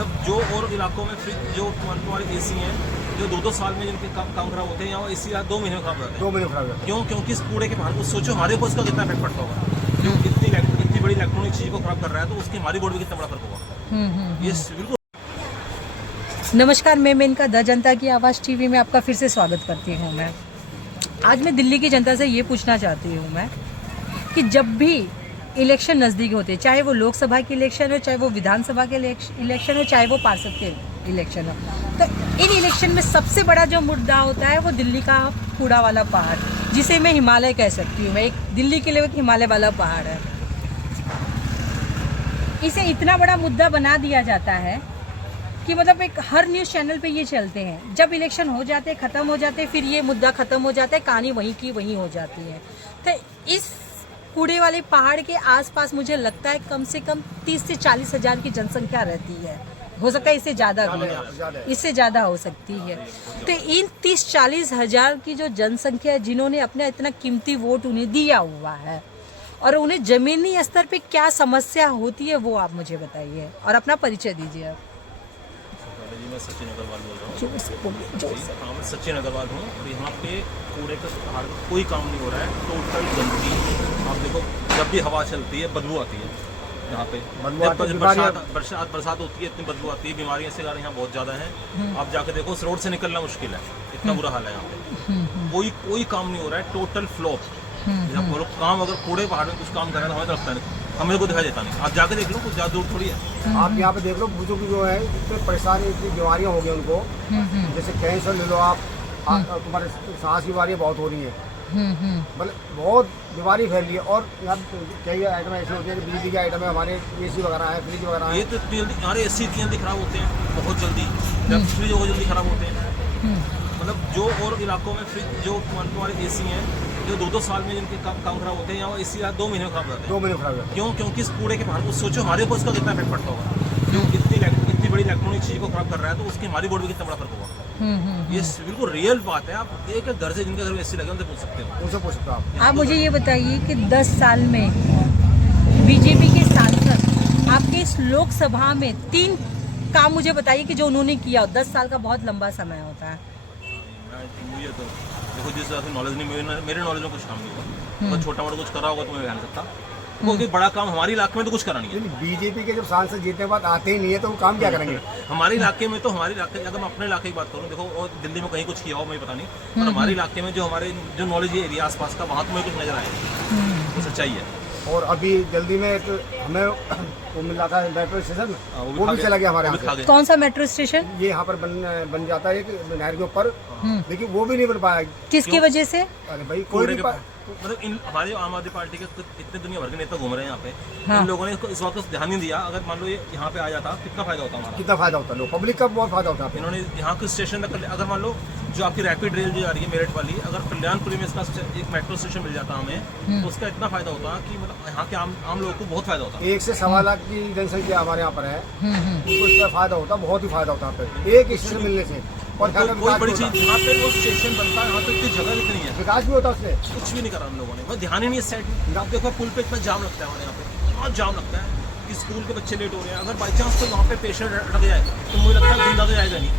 मतलब जो और इलाकों में फ्रिज जो तुम्हारे एसी हैं जो 2-2 साल में जिनके काम खराब होते हैं, यहाँ एसी 2 महीने में खराब हो जाते हैं। 2 महीने खराब है। क्यों? क्योंकि इस कूड़े के बाहर को सोचो हमारे ऊपर उसका कितना इफेक्ट पड़ता होगा। जो इतनी बड़ी इलेक्ट्रॉनिक चीज़ को खराब कर रहा है तो उसकी हमारी बॉडी में कितना बड़ा फर्क होगा। ये बिल्कुल। नमस्कार, मैं मेनका द जनता की आवाज़ टीवी में आपका फिर से स्वागत करती हूँ। मैं आज मैं दिल्ली की जनता से ये पूछना चाहती हूँ मैं कि जब भी इलेक्शन नज़दीक होते, चाहे वो लोकसभा के इलेक्शन हो, चाहे वो विधानसभा के इलेक्शन हो, चाहे वो पार्षद के इलेक्शन हो, तो इन इलेक्शन में सबसे बड़ा जो मुद्दा होता है वो दिल्ली का कूड़ा वाला पहाड़, जिसे मैं हिमालय कह सकती हूँ। मैं एक दिल्ली के लिए एक हिमालय वाला पहाड़ है। इसे इतना बड़ा मुद्दा बना दिया जाता है कि मतलब एक हर न्यूज़ चैनल पे ये चलते हैं। जब इलेक्शन हो जाते, ख़त्म हो जाते, फिर ये मुद्दा ख़त्म हो जाता है, कहानी वहीं की वहीं हो जाती है। तो इस कूड़े वाले पहाड़ के आसपास मुझे लगता है कम से कम 30 से 40 हज़ार की जनसंख्या रहती है। हो सकता है इससे ज़्यादा भी, इससे ज़्यादा हो सकती है। तो इन 30-40 हज़ार की जो जनसंख्या है, जिन्होंने अपना इतना कीमती वोट उन्हें दिया हुआ है, और उन्हें ज़मीनी स्तर पे क्या समस्या होती है वो आप मुझे बताइए और अपना परिचय दीजिए आप। जी, मैं सचिन अग्रवाल बोल रहा हूँ। हाँ, मैं सचिन अग्रवाल हूँ और यहाँ पे कूड़े का पहाड़ का कोई काम नहीं हो रहा है। टोटल गंदगी, आप देखो जब भी हवा चलती है बदबू आती है यहाँ पे। बरसात होती है इतनी बदबू आती है, बीमारियाँ से यहाँ बहुत ज़्यादा हैं। आप जाके देखो उस रोड से निकलना मुश्किल है, इतना बुरा हाल है यहाँ पे। कोई काम नहीं हो रहा है, टोटल फ्लॉप। काम अगर कूड़े पहाड़ में कुछ काम कर रहे हैं हमें तो लगता नहीं, हमें को दिखाई देता नहीं। आप जाके देख लो, कुछ ज़्यादा दूर थोड़ी है। आप यहाँ पे देख लो, बुजुर्ग जो है इतने परेशानी, इतनी बीमारियाँ हो गई उनको। जैसे कैंसर ले लो आप, तुम्हारे सांस की बीमारियाँ बहुत हो रही है, मतलब बहुत बीमारी फैल रही है। और यहाँ कई आइटम ऐसे होते हैं कि बिजली के आइटम है, हमारे एसी वगैरह है, फ्रिज वगैरह है। ये तो इतनी जल्दी हमारे एसी इतनी जल्दी खराब होते हैं, बहुत जल्दी। फ्रिज बहुत जल्दी खराब होते हैं। मतलब जो और इलाकों में फ्रिज जो तुम्हारे एसी हैं जो 2-2 साल में जिनके काम खराब होते हैं, यहाँ एसी 2 महीने में खराब हो जाते हैं। 2 महीने खराब है। क्यों? क्योंकि इस कूड़े के बाहर को सोचो हमारे ऊपर उसका कितना इफेक्ट पड़ता होगा। जो इतनी बड़ी इलेक्ट्रॉनिक चीज़ को खराब कर रहा है तो उसकी हमारी बॉडी में कितना बड़ा फर्क होगा। ये बिल्कुल रियल बात है। आप एक घर से जिनके घर में एसी लगे उनसे पूछ सकते हो, उनसे पूछ सकते हो आप मुझे ये बताइए कि 10 साल में बीजेपी के सांसद आपके इस लोकसभा में 3 काम मुझे बताइए कि जो उन्होंने किया हो। 10 साल का बहुत लंबा समय होता है। मुझे तो देखो जिस तरह से नॉलेज नहीं, मेरे नॉलेज में कुछ काम नहीं हुआ। अगर छोटा मोटा कुछ करा होगा तो मैं कह नहीं सकता, क्योंकि बड़ा काम हमारे इलाके में तो कुछ करा नहीं है। बीजेपी के जब सांसद जीतने बाद आते ही नहीं है तो वो काम क्या करेंगे? हमारे इलाके में तो अगर मैं अपने इलाके की बात करूँ, देखो और दिल्ली में कहीं कुछ किया हो मुझे पता नहीं, पर हमारे इलाके में जो नॉलेज एरिया आसपास का, वहाँ तो मुझे कुछ नजर आया, वो सच्चाई है। और अभी जल्दी में तो हमें वो मिल रहा था मेट्रो स्टेशन, वो भी चला गया हमारे यहाँ से। कौन सा मेट्रो स्टेशन? ये यहाँ पर बन जाता है एक नहर के ऊपर, लेकिन वो भी नहीं बन पाया। किसकी वजह से? अरे भाई कोई नहीं मतलब हमारे आम आदमी पार्टी के इतने दुनिया भर के नेता घूम रहे हैं यहाँ पे। इन लोगों ने इस वक्त ध्यान नहीं दिया। अगर मान लो ये यहाँ पे आ जाता कितना फायदा होता हमारा, कितना फायदा होता है, पब्लिक का बहुत फायदा होता है। इन्होंने यहाँ के स्टेशन तक, अगर मान लो जो आपकी रैपिड रेल जो जा रही है मेरठ वाली, अगर कल्याणपुरी में इसका एक मेट्रो स्टेशन मिल जाता हमें तो उसका इतना फायदा होता कि मतलब यहाँ के आम लोगों को बहुत फायदा होता। 1 से 1.25 लाख की जनसंख्या हमारे यहाँ पर है, तो इसका फायदा होता, बहुत ही फायदा होता है एक स्टेशन मिलने से। और कोई बड़ी चीज यहाँ पे वो स्टेशन बनता है, यहाँ पे इतनी जगह इतनी है, विकास भी होता है उससे। कुछ भी नहीं करा हम लोगों ने, बस ध्यान ही नहीं है साइड। आप देखो पुल पे इतना जाम लगता है हमारे यहाँ पे, बहुत जाम लगता है कि स्कूल के बच्चे लेट हो रहे हैं। अगर बाई चांस कोई वहाँ पे पेशेंट अटक जाए तो मुझे लगता है जिंदा तो जाएगा नहीं,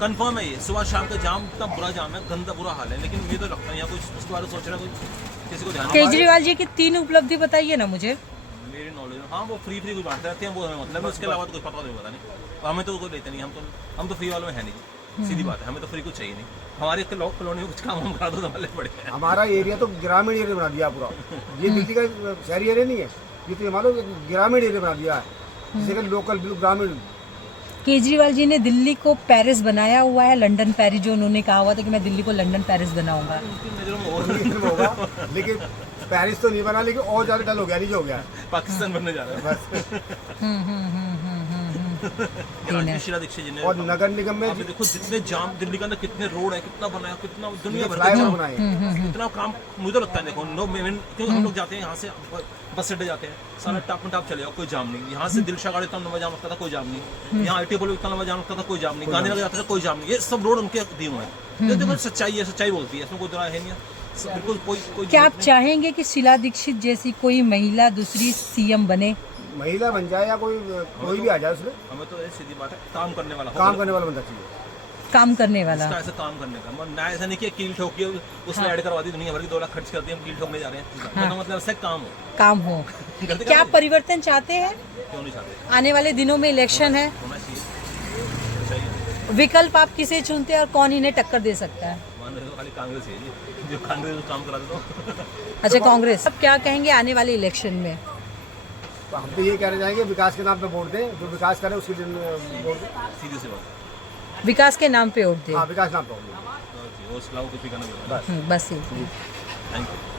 कंफर्म है ये। सुबह शाम का जाम इतना बुरा जाम है, गंदा बुरा हाल है। लेकिन मुझे तो लगता है यहाँ कुछ उसके बारे में सोच रहा है, कोई किसी को ध्यान। केजरीवाल जी की 3 उपलब्धि बताइए ना मुझे। मेरी नॉलेज, हाँ वो फ्री कुछ बांटते रहते हैं, वो हमें मतलब है, उसके अलावा तो कुछ पता नहीं। हमें तो कोई लेते नहीं, हम तो फ्री वालों में है नहीं, सीधी बात है। हमें तो फ्री कुछ चाहिए नहीं। हमारे कॉलोनी में कुछ काम हम करा दो तो हमारे पड़े हैं। हमारा एरिया तो ग्रामीण एरिया बना दिया पूरा। ये दिल्ली का शहरी एरिया नहीं है, ये तो हमारा ग्रामीण एरिया बना दिया है, जैसे लोकल ग्रामीण। केजरीवाल जी ने दिल्ली को पेरिस बनाया हुआ है, लंदन पेरिस, जो उन्होंने कहा हुआ था कि मैं दिल्ली को लंदन पेरिस बनाऊंगा। होगा लेकिन पेरिस तो नहीं बना, लेकिन और ज्यादा डल हो गया, नहीं हो गया, पाकिस्तान बनने जा रहा है। शीला दीक्षित जी ने, और नगर निगम में देखो जितने जाम दिल्ली के अंदर, कितने रोड है, कितना बनाया, कितना दुनिया भर का जाम बनाए, कितना काम मुझे तो लगता है। देखो क्योंकि हम लोग जाते हैं यहाँ से बस अड्डे जाते हैं, सारा टाप चले जाओ, कोई जाम नहीं। यहाँ से दिलशा गाड़ी इतना लंबा जाम लगता था, कोई जाम नहीं। यहाँ IIT पुल इतना लंबा जाम लगता था, कोई जाम नहीं। गांधीनगर जाता था, कोई जाम नहीं। ये सब रोड उनके दिए हुए हैं। देखो सच्चाई है, सच्चाई बोलती है, इसमें कोई दुराय है नहीं है, बिल्कुल कोई। क्या आप चाहेंगे कि शीला दीक्षित जैसी कोई महिला दूसरी CM बने? महिला बन जाए या कोई भी आ जाए उसमें, हमें तो ये सीधी बात है, काम करने वाला हो। काम करने वाला बंदा चाहिए। काम करने वाला। इसका ऐसे काम करने का मतलब ना, ऐसा नहीं कि कील ठोकी हो उसमें ऐड करवा दी, दुनिया भर की 2 लाख खर्च करती है, हम कील ठोकने जा रहे हैं। मतलब ऐसे काम हो, काम हो। गलती क्या कर आप परिवर्तन चाहते हैं? क्यों नहीं चाहते? आने वाले दिनों में इलेक्शन है, होना चाहिए। विकल्प आप किसे चुनते हैं और कौन इन्हें टक्कर दे सकता है? मान लो खाली कांग्रेस ही है जी, जो कांग्रेस काम करा दे तो। अच्छा, कांग्रेस। अब क्या कहेंगे आने वाले इलेक्शन में? तो हम तो ये कहना चाहेंगे विकास के नाम पे वोट दें, जो विकास करे उसके दिन वोट दें। सीधी सी बात। विकास के नाम पे वोट दे। हाँ, विकास नाम पे वोट दें। और कुछ भी करना पड़ेगा। बस ये। Thank you.